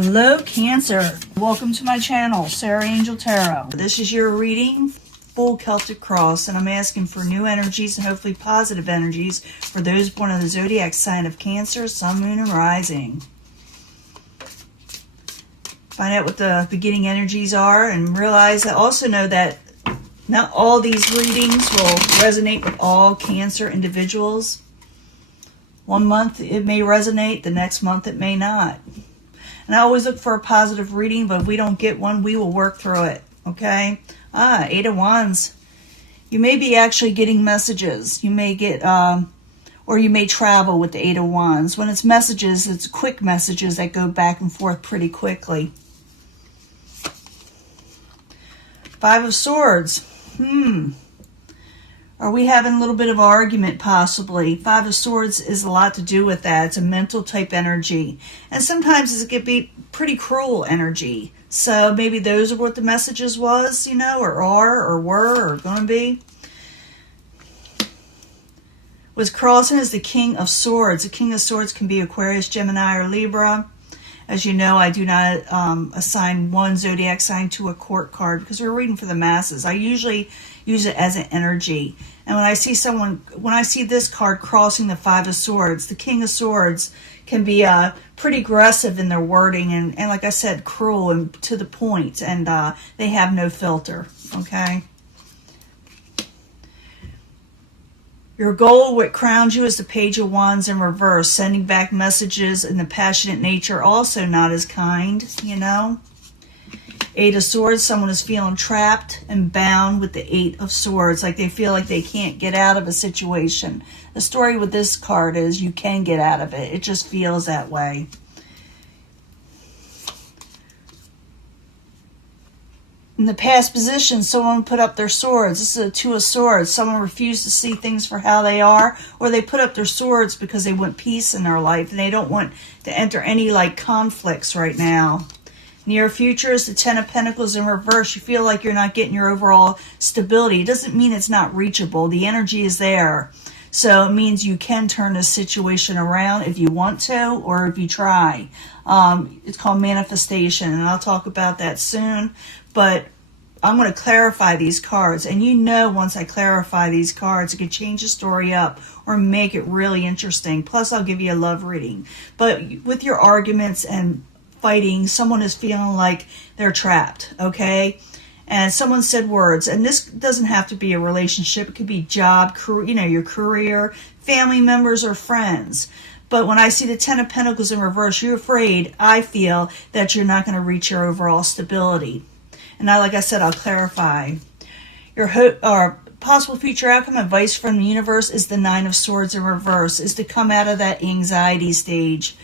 Hello Cancer, welcome to my channel, Sarah Angel Tarot. This is your reading, full Celtic cross, and I'm asking for new energies and hopefully positive energies for those born in the zodiac sign of Cancer, Sun, Moon, and Rising. Find out what the beginning energies are and realize, I also know that not all these readings will resonate with all Cancer individuals. One month it may resonate, the next month it may not. And I always look for a positive reading, but if we don't get one, we will work through it, okay? Eight of Wands. You may be actually getting messages. You may get, or you may travel with the Eight of Wands. When it's messages, it's quick messages that go back and forth pretty quickly. Five of Swords. Are we having a little bit of an argument, possibly? Five of Swords is a lot to do with that. It's a mental type energy. And sometimes it could be pretty cruel energy. So maybe those are what the messages was, you know, or are, or were, or going to be. What's crossing is the King of Swords. The King of Swords can be Aquarius, Gemini, or Libra. As you know, I do not assign one zodiac sign to a court card because we're reading for the masses. I usually use it as an energy. And when I see this card crossing the Five of Swords, the King of Swords can be pretty aggressive in their wording and like I said, cruel and to the point, and they have no filter, okay? Your goal, what crowns you, is the Page of Wands in reverse. Sending back messages in the passionate nature, also not as kind, you know. Eight of Swords, someone is feeling trapped and bound with the Eight of Swords. Like they feel like they can't get out of a situation. The story with this card is you can get out of it. It just feels that way. In the past position, someone put up their swords. This is a Two of Swords. Someone refused to see things for how they are, or they put up their swords because they want peace in their life and they don't want to enter any like conflicts right now. Near future is the Ten of Pentacles in reverse. You feel like you're not getting your overall stability. It doesn't mean it's not reachable. The energy is there. So it means you can turn this situation around if you want to or if you try. It's called manifestation, and I'll talk about that soon. But I'm going to clarify these cards. And you know, once I clarify these cards, it could change the story up or make it really interesting. Plus, I'll give you a love reading. But with your arguments and fighting, someone is feeling like they're trapped, okay? And someone said words. And this doesn't have to be a relationship. It could be job, career, you know, your career, family members, or friends. But when I see the Ten of Pentacles in reverse, you're afraid, I feel, that you're not going to reach your overall stability. And now, like I said, I'll clarify. Your hope or possible future outcome advice from the universe is the Nine of Swords in reverse, is to come out of that anxiety stage,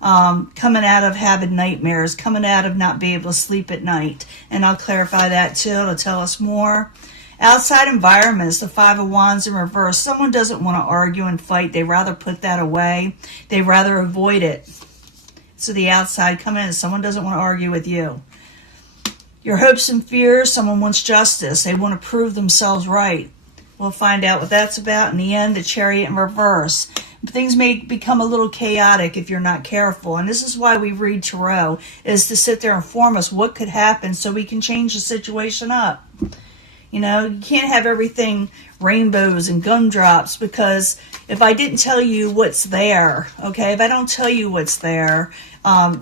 coming out of having nightmares, coming out of not being able to sleep at night. And I'll clarify that too. It'll tell us more. Outside environments, the Five of Wands in reverse. Someone doesn't want to argue and fight. They rather put that away. They rather avoid it. So the outside come in. Someone doesn't want to argue with you. Your hopes and fears, someone wants justice. They want to prove themselves right. We'll find out what that's about. In the end, the Chariot in reverse. Things may become a little chaotic if you're not careful. And this is why we read Tarot, is to sit there and inform us what could happen so we can change the situation up. You know, you can't have everything rainbows and gumdrops, because if I didn't tell you what's there, okay, if I don't tell you what's there,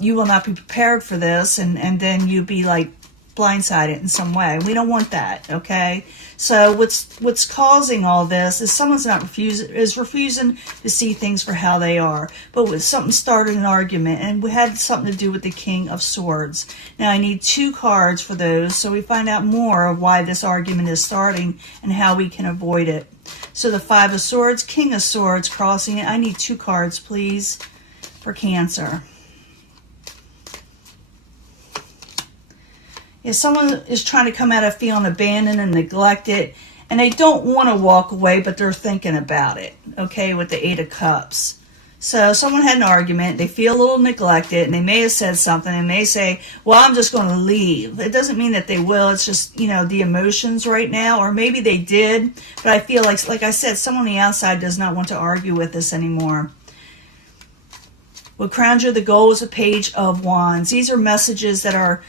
you will not be prepared for this, and then you'll be like blindsided in some way. We don't want that, okay? So what's causing all this is someone's refusing to see things for how they are. But with something started an argument, and we had something to do with the King of Swords. Now I need two cards for those, so we find out more of why this argument is starting and how we can avoid it. So the Five of Swords, King of Swords crossing it. I need two cards, please, for Cancer. If someone is trying to come out of feeling abandoned and neglected, and they don't want to walk away, but they're thinking about it, okay, with the Eight of Cups. So someone had an argument, they feel a little neglected, and they may have said something, and may say, well, I'm just going to leave. It doesn't mean that they will. It's just, you know, the emotions right now, or maybe they did, but I feel like I said, someone on the outside does not want to argue with us anymore. What crowns you the goal is a Page of Wands. These are messages that are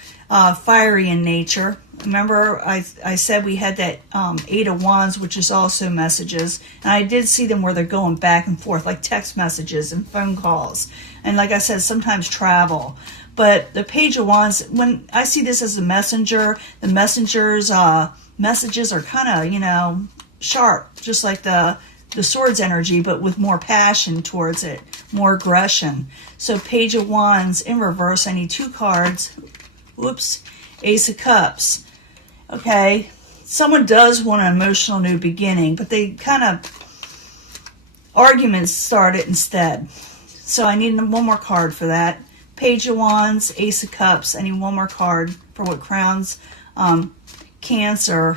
fiery in nature. Remember, I said we had that 8 of Wands, which is also messages. And I did see them where they're going back and forth, like text messages and phone calls. And like I said, sometimes travel. But the Page of Wands, when I see this as a messenger, the messenger's messages are kind of, you know, sharp, just like the Swords energy, but with more passion towards it, more aggression. So Page of Wands in reverse, I need 2 cards. Whoops. Ace of Cups. Okay, someone does want an emotional new beginning, but they kind of, arguments started instead. So I need one more card for that. Page of Wands, Ace of Cups. I need one more card for what crowns Cancer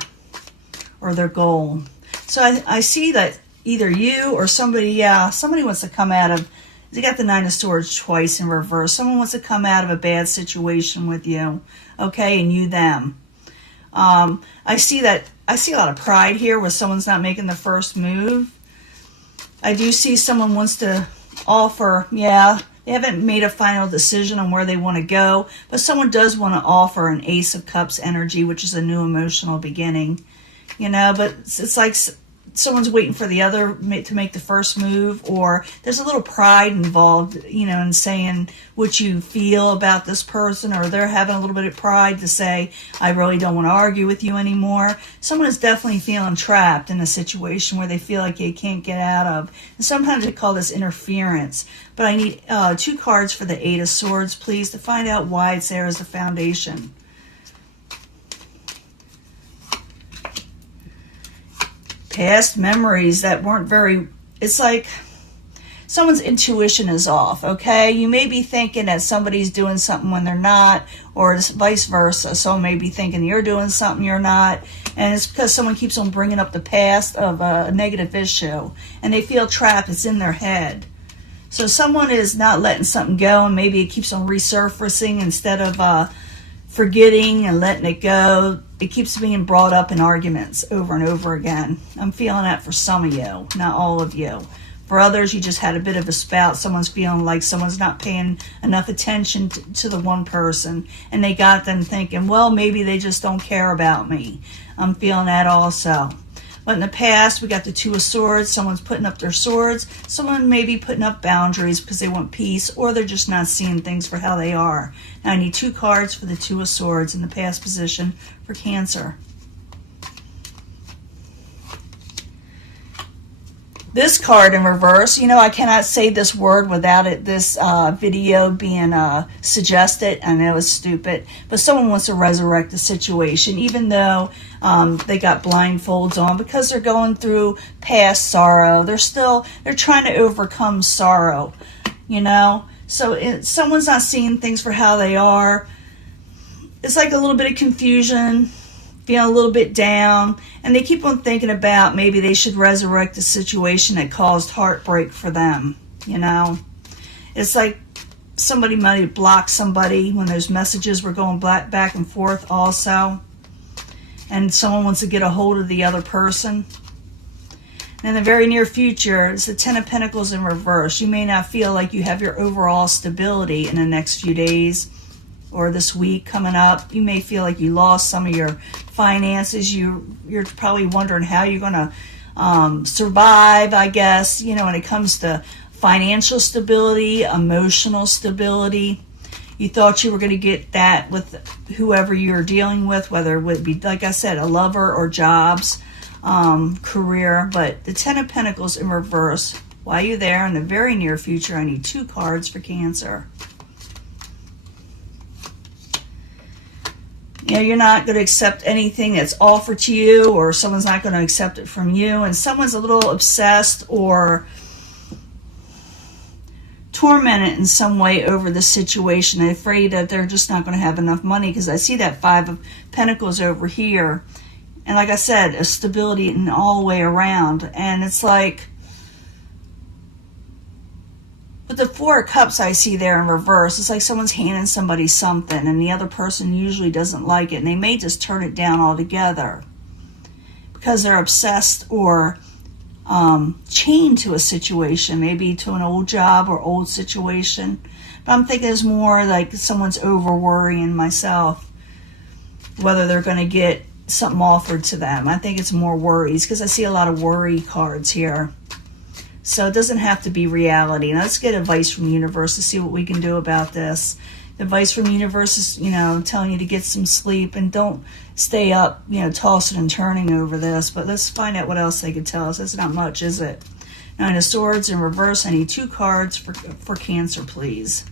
or their goal. So I see that either you or somebody, somebody wants to come out of, you got the 9 of Swords twice in reverse. Someone wants to come out of a bad situation with you, okay, and you them. I see a lot of pride here where someone's not making the first move. I do see someone wants to offer, they haven't made a final decision on where they want to go, but someone does want to offer an Ace of Cups energy, which is a new emotional beginning, you know, but it's like someone's waiting for the other to make the first move, or there's a little pride involved, you know, in saying what you feel about this person, or they're having a little bit of pride to say, I really don't want to argue with you anymore. Someone is definitely feeling trapped in a situation where they feel like they can't get out of. And sometimes they call this interference. But I need 2 cards for the 8 of Swords, please, to find out why it's there as a foundation. Past memories that weren't very, it's like someone's intuition is off, okay? You may be thinking that somebody's doing something when they're not, or vice versa. Someone may be thinking you're doing something you're not, and it's because someone keeps on bringing up the past of a negative issue, and they feel trapped. It's in their head. So someone is not letting something go, and maybe it keeps on resurfacing instead of forgetting and letting it go. It keeps being brought up in arguments over and over again. I'm feeling that for some of you, not all of you. For others, you just had a bit of a spout. Someone's feeling like someone's not paying enough attention to the one person, and they got them thinking, well, maybe they just don't care about me. I'm feeling that also. But in the past, we got the 2 of Swords. Someone's putting up their swords. Someone may be putting up boundaries because they want peace, or they're just not seeing things for how they are. Now I need 2 cards for the 2 of Swords in the past position for Cancer. This card in reverse, you know, I cannot say this word without this video being suggested. I know it's stupid, but someone wants to resurrect the situation, even though they got blindfolds on, because they're going through past sorrow. They're trying to overcome sorrow, you know. So someone's not seeing things for how they are. It's like a little bit of confusion, feeling a little bit down, and they keep on thinking about maybe they should resurrect the situation that caused heartbreak for them, you know. It's like somebody might have blocked somebody when those messages were going back and forth also, and someone wants to get a hold of the other person. And in the very near future, it's the 10 of Pentacles in reverse. You may not feel like you have your overall stability in the next few days or this week coming up. You may feel like you lost some of your finances. You're probably wondering how you're going to survive, I guess, you know, when it comes to financial stability, emotional stability. You thought you were going to get that with whoever you're dealing with, whether it would be, like I said, a lover or jobs, career. But the 10 of Pentacles in reverse, while you're there in the very near future, I need 2 cards for Cancer. You know, you're not going to accept anything that's offered to you, or someone's not going to accept it from you, and someone's a little obsessed or tormented in some way over the situation. They're afraid that they're just not going to have enough money, because I see that 5 of Pentacles over here. And like I said, a stability in all the way around. And it's like, but the 4 of Cups I see there in reverse, it's like someone's handing somebody something, and the other person usually doesn't like it, and they may just turn it down altogether because they're obsessed or chained to a situation, maybe to an old job or old situation. But I'm thinking it's more like someone's over worrying myself, whether they're going to get something offered to them. I think it's more worries because I see a lot of worry cards here. So it doesn't have to be reality. Now let's get advice from the universe to see what we can do about this. The advice from the universe is, telling you to get some sleep and don't stay up, tossing and turning over this. But let's find out what else they could tell us. That's not much, is it? Nine of Swords in reverse. I need 2 cards for Cancer, please.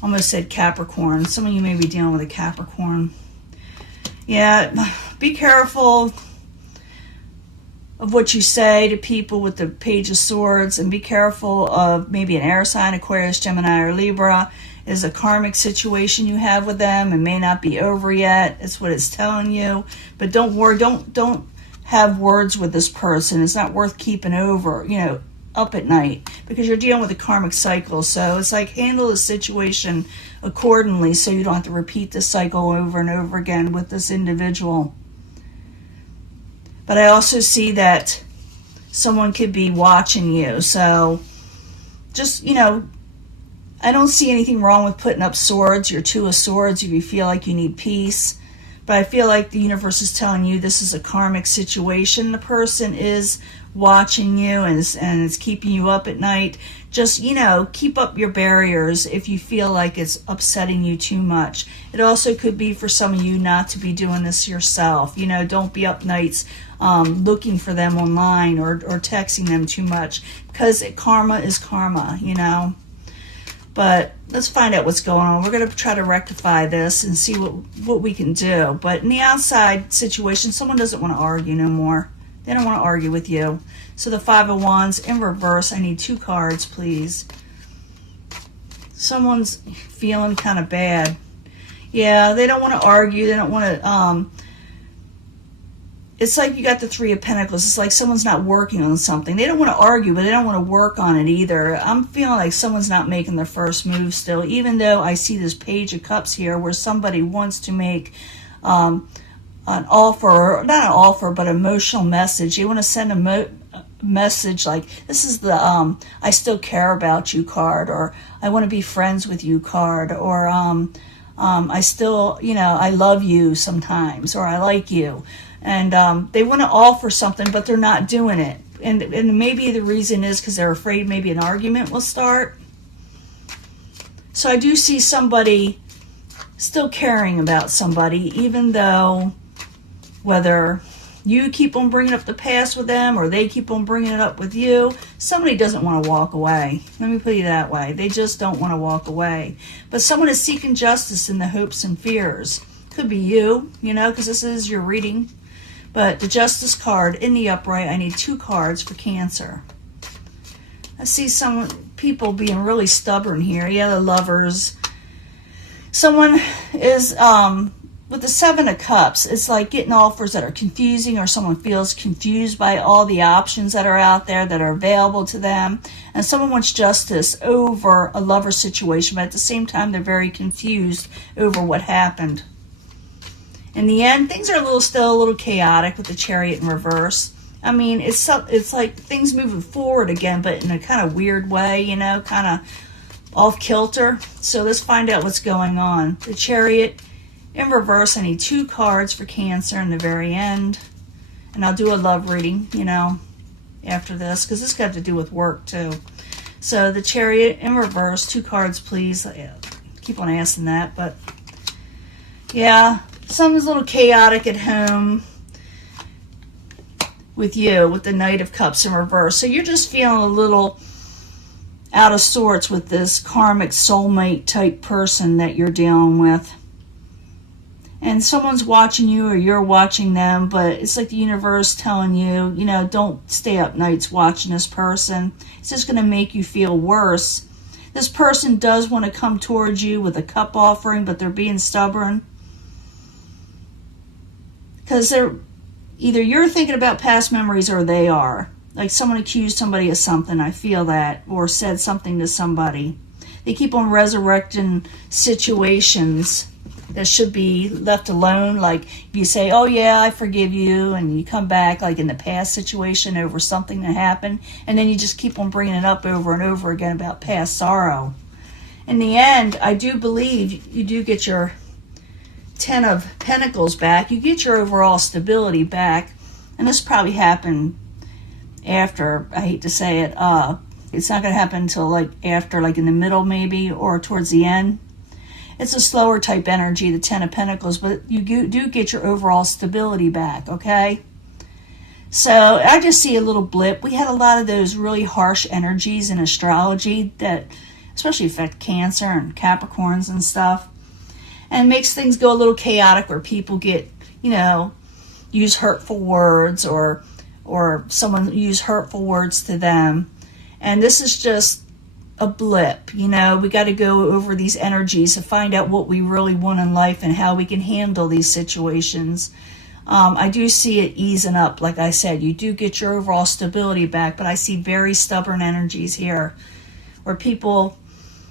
Almost said Capricorn. Some of you may be dealing with a Capricorn. Yeah, be careful of what you say to people with the Page of Swords, and be careful of maybe an air sign, Aquarius, Gemini, or Libra. Is a karmic situation you have with them. It may not be over yet. That's what it's telling you. But don't worry. Don't have words with this person. It's not worth keeping over, up at night, because you're dealing with a karmic cycle. So it's like, handle the situation accordingly so you don't have to repeat the cycle over and over again with this individual. But I also see that someone could be watching you. So just, I don't see anything wrong with putting up swords, your 2 of Swords, if you feel like you need peace. But I feel like the universe is telling you this is a karmic situation. The person is watching you and it's keeping you up at night. Just, keep up your barriers if you feel like it's upsetting you too much. It also could be for some of you not to be doing this yourself. Don't be up nights looking for them online or texting them too much, because karma is karma, But let's find out what's going on. We're going to try to rectify this and see what we can do. But in the outside situation, someone doesn't want to argue no more. They don't want to argue with you. So the 5 of Wands in reverse. I need 2 cards, please. Someone's feeling kind of bad. Yeah, they don't want to argue. They don't want to... It's like you got the 3 of Pentacles. It's like someone's not working on something. They don't want to argue, but they don't want to work on it either. I'm feeling like someone's not making their first move still, even though I see this Page of Cups here where somebody wants to make an offer, not an offer, but an emotional message. They want to send a message like, this is the I still care about you card, or I want to be friends with you card, or I still, I love you sometimes, or I like you. And they want to offer something, but they're not doing it. And maybe the reason is because they're afraid maybe an argument will start. So I do see somebody still caring about somebody, even though whether you keep on bringing up the past with them or they keep on bringing it up with you, somebody doesn't want to walk away. Let me put it that way. They just don't want to walk away. But someone is seeking justice in the hopes and fears. Could be you, because this is your reading. But the Justice card in the upright, I need 2 cards for Cancer. I see some people being really stubborn here. Yeah, the Lovers. Someone is, with the 7 of Cups, it's like getting offers that are confusing, or someone feels confused by all the options that are out there that are available to them. And someone wants justice over a lover situation, but at the same time, they're very confused over what happened. In the end, things are still a little chaotic with the Chariot in reverse. I mean, it's like things moving forward again, but in a kind of weird way, kind of off kilter. So let's find out what's going on. The Chariot in reverse. I need 2 cards for Cancer in the very end. And I'll do a love reading, after this, because this got to do with work too. So the Chariot in reverse, 2 cards, please. I keep on asking that, but yeah. Something's a little chaotic at home with you, with the Knight of Cups in reverse. So you're just feeling a little out of sorts with this karmic soulmate type person that you're dealing with. And someone's watching you or you're watching them, but it's like the universe telling you, don't stay up nights watching this person. It's just going to make you feel worse. This person does want to come towards you with a cup offering, but they're being stubborn. Because either you're thinking about past memories or they are. Like someone accused somebody of something, I feel that, or said something to somebody. They keep on resurrecting situations that should be left alone. Like if you say, oh yeah, I forgive you, and you come back like in the past situation over something that happened, and then you just keep on bringing it up over and over again about past sorrow. In the end, I do believe you do get your Ten of Pentacles back. You get your overall stability back, and this probably happened after, I hate to say it, it's not going to happen until like after, like in the middle maybe, or towards the end. It's a slower type energy, the Ten of Pentacles, but you do get your overall stability back, okay? So I just see a little blip. We had a lot of those really harsh energies in astrology that especially affect Cancer and Capricorns and stuff, and makes things go a little chaotic where people get, use hurtful words, or someone use hurtful words to them. And this is just a blip. We got to go over these energies to find out what we really want in life and how we can handle these situations. I do see it easing up. Like I said, you do get your overall stability back, but I see very stubborn energies here where people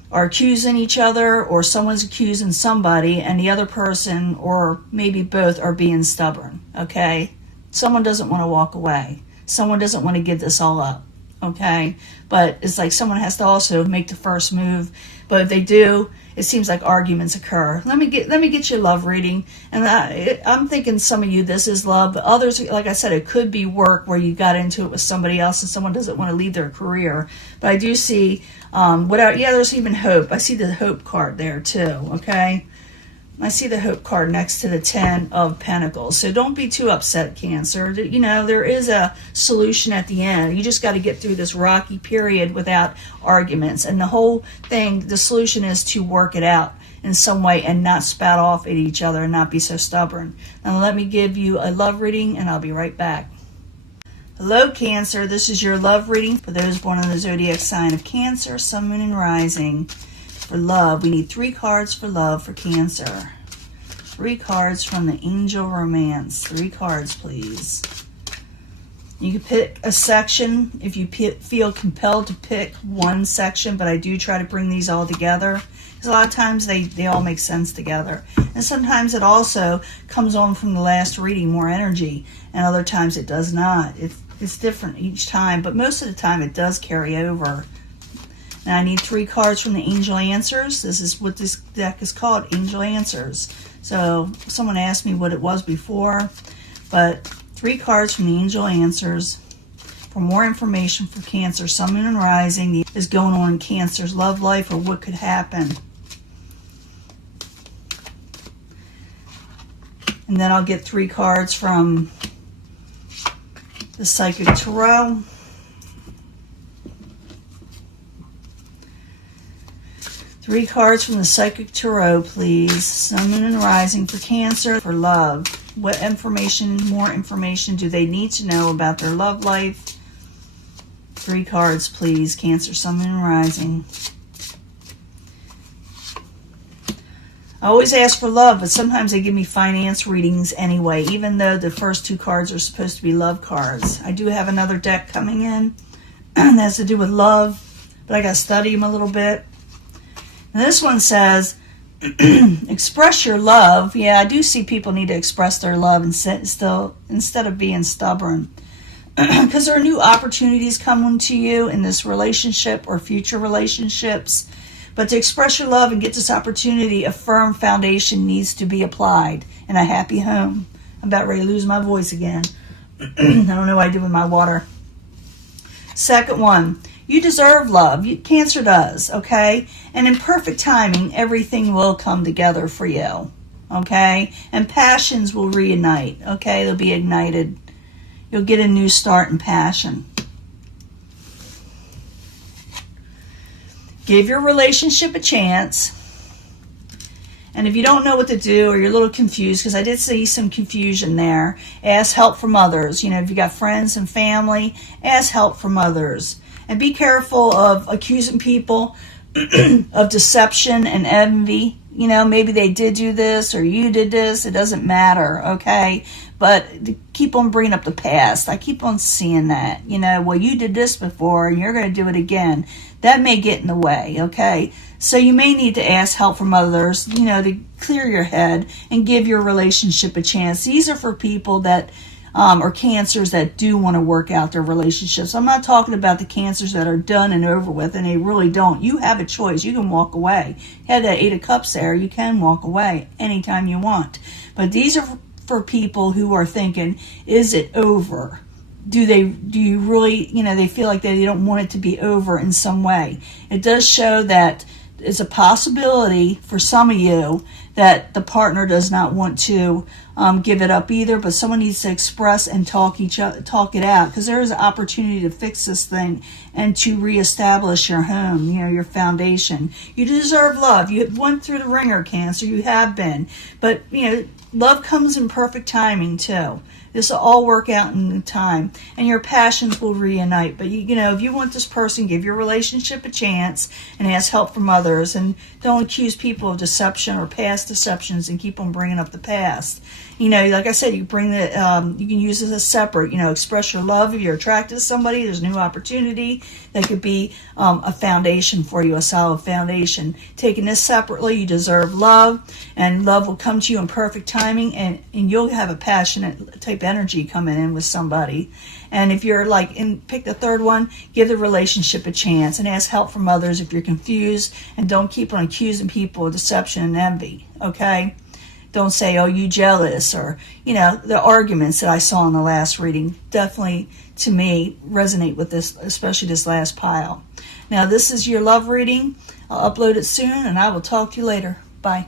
are accusing each other, or someone's accusing somebody, and the other person, or maybe both, are being stubborn, okay? Someone doesn't want to walk away. Someone doesn't want to give this all up, okay? But it's like someone has to also make the first move. But if they do, it seems like arguments occur. Let me get you a love reading. And I'm thinking some of you, this is love. But others, like I said, it could be work where you got into it with somebody else and someone doesn't want to leave their career. But I do see, there's even hope. I see the hope card there too, okay? I see the hope card next to the Ten of Pentacles. So don't be too upset, Cancer. There is a solution at the end. You just got to get through this rocky period without arguments. And the whole thing, the solution is to work it out in some way and not spat off at each other and not be so stubborn. Now let me give you a love reading, and I'll be right back. Hello, Cancer. This is your love reading for those born in the zodiac sign of Cancer, Sun, Moon, and Rising. For love, we need 3 cards for love for Cancer. 3 cards from the Angel Romance. 3 cards, please. You can pick a section if you feel compelled to pick one section, but I do try to bring these all together, because a lot of times they all make sense together. And sometimes it also comes on from the last reading more energy, and other times it does not. It's different each time, but most of the time it does carry over. Now I need 3 cards from the Angel Answers. This is what this deck is called, Angel Answers. So someone asked me what it was before, but 3 cards from the Angel Answers for more information for Cancer, Sun, Moon, and Rising is going on in Cancer's love life, or what could happen. And then I'll get 3 cards from the Psychic Tarot. 3 cards from the Psychic Tarot, please. Sun, Moon, and Rising for Cancer, for love. What more information do they need to know about their love life? 3 cards, please. Cancer, Sun, Moon, and Rising. I always ask for love, but sometimes they give me finance readings anyway, even though the first 2 cards are supposed to be love cards. I do have another deck coming in that has to do with love, but I got to study them a little bit. And this one says, express your love. Yeah, I do see people need to express their love instead of being stubborn. Because there are new opportunities coming to you in this relationship or future relationships. But to express your love and get this opportunity, a firm foundation needs to be applied in a happy home. I'm about ready to lose my voice again. I don't know what I do with my water. Second one. You deserve love. Cancer does, okay? And in perfect timing, everything will come together for you, okay? And passions will reunite, okay? They'll be ignited. You'll get a new start in passion. Give your relationship a chance. And if you don't know what to do, or you're a little confused, because I did see some confusion there, ask help from others. If you got friends and family, ask help from others. And be careful of accusing people of deception and envy. Maybe they did do this or you did this. It doesn't matter, okay? But keep on bringing up the past. I keep on seeing that. Well, you did this before and you're going to do it again. That may get in the way, okay? So you may need to ask help from others, to clear your head and give your relationship a chance. These are for people that or cancers that do want to work out their relationships. I'm not talking about the cancers that are done and over with and they really don't. You have a choice. You can walk away. You had that 8 of Cups there. You can walk away anytime you want. But these are for people who are thinking, is it over? Do you really, they feel like they don't want it to be over in some way. It does show that it's a possibility for some of you that the partner does not want to give it up either, but someone needs to express and talk it out, because there is an opportunity to fix this thing and to reestablish your home, your foundation. You deserve love. You went through the ringer, Cancer. You have been, but love comes in perfect timing too. This will all work out in time, and your passions will reunite. But if you want this person, give your relationship a chance and ask help from others, and don't accuse people of deception or past deceptions and keep on bringing up the past. Like I said, you bring you can use it as separate. Express your love if you're attracted to somebody. There's a new opportunity that could be a foundation for you, a solid foundation. Taking this separately, you deserve love, and love will come to you in perfect timing, and you'll have a passionate type energy coming in with somebody. And if you're pick the third one, give the relationship a chance and ask help from others if you're confused, and don't keep on accusing people of deception and envy, okay? Don't say, oh, you jealous, or, the arguments that I saw in the last reading definitely, to me, resonate with this, especially this last pile. Now, this is your love reading. I'll upload it soon, and I will talk to you later. Bye.